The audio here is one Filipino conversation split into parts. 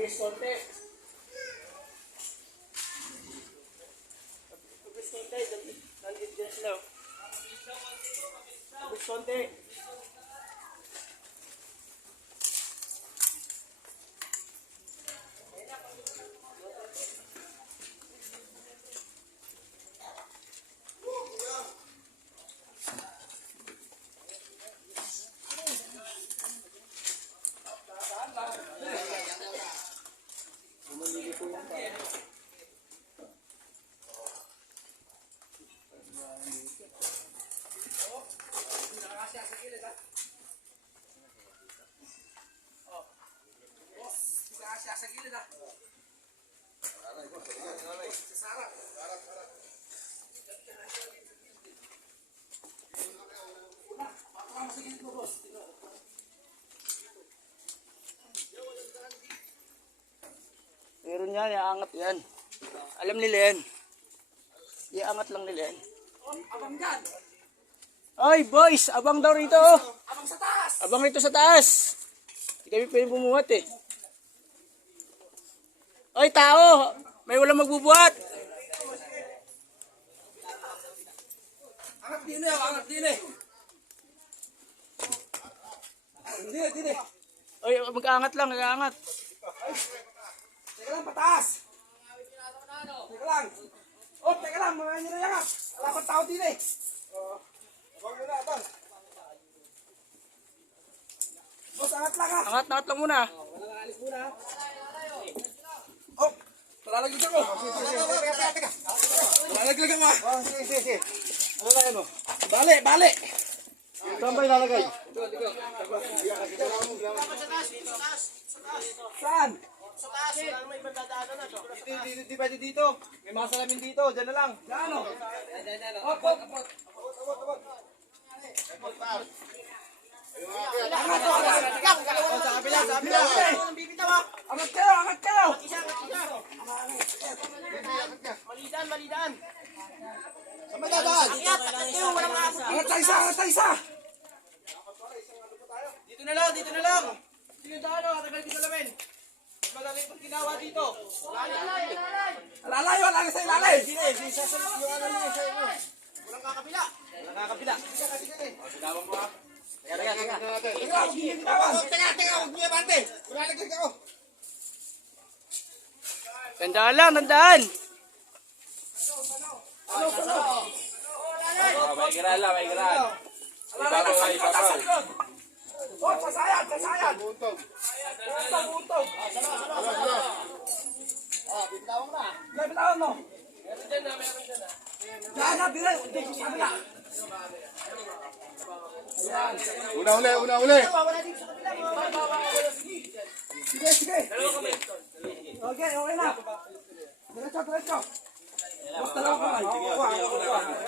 Pagis konti. Pagis konti. Nandito dyan sila. Pagis konti. Sa gilid ah. Meron yan, iaangat yan. Alam nila yan. Iaangat lang nila yan. Abang dyan. Ay boys, abang daw rito. Abang sa taas. Abang rito sa taas. Hindi kami pwede bumuhat eh. Oy tao, may walang magbubuhat. Angat din eh, angat din eh. Hindi. Oy, mag-aangat lang, mag-aangat. Teka lang, pataas. Teka lang. Oh, teka lang, mga nyo na yangat. Wala pang tao din eh. Abang muna, abang. Boss, angat lang ha. Angat lang muna. Walang alis muna. Oh, malalaglag ako. Teka. Malalaglag ako ha. Sige. Ano lang ano? Bale. Saan ba ilalagay? Saan? Sa taas, wala may ibang dadaanan na to. Di pwede dito. May mga salamin dito, dyan na lang. Saan o? Apot. Sa kabila. Angat kayo. Malidan. Saan ba dadaan? Angat tayo isa. Dito na lang. Dito yung daan, katagal yung salamin. Malaki pag ginawa dito. Alalayo sa ilalay. Hindi sasalip yung ano niya sa inyo. Walang kakabila. Sinawang mo ha. Teka. Teka, huwag niya bante. Malalaglag ako. Tandaan. May giran. Ibabaw. Oh, sasayan. Buntog. Bitawan mo. Meron dyan na. Diyan, dito sa kabila. Una uli. Sige. Okay na. Diretso. Basta lang kamay.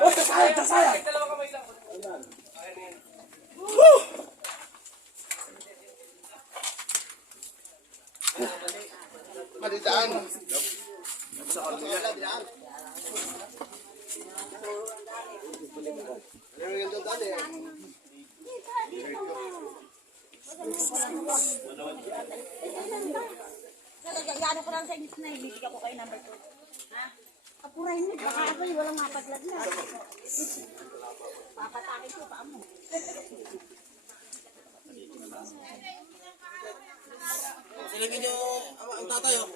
Oh, sasayan. Dalawa kamay lang. di daan. Gagano ko lang sa inyo na ibibigay ko kayo number 2. Ha? Kapurahin mo, baka ako yung walang mapaglag na. Papatakin ko pa mo. Silipin nyo ang tatay, oh.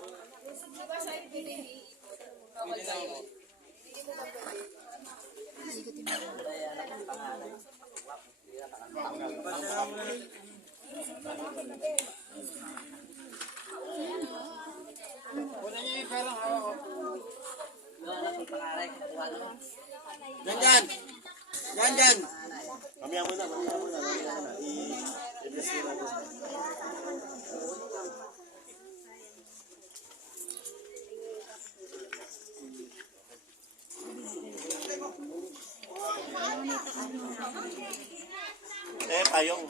Yan, yan. Yan, yan. Mamaya muna. I-bless ko natin. Payong.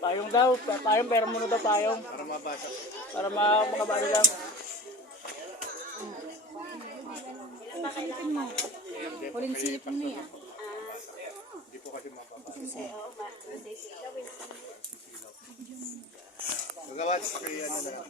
Payong daw, payong, pero muna daw payong. Para mabasa. Para makabali lang. Huling silip mo yan. Hindi po kasi mababasa. Magawa sa kaya na lang.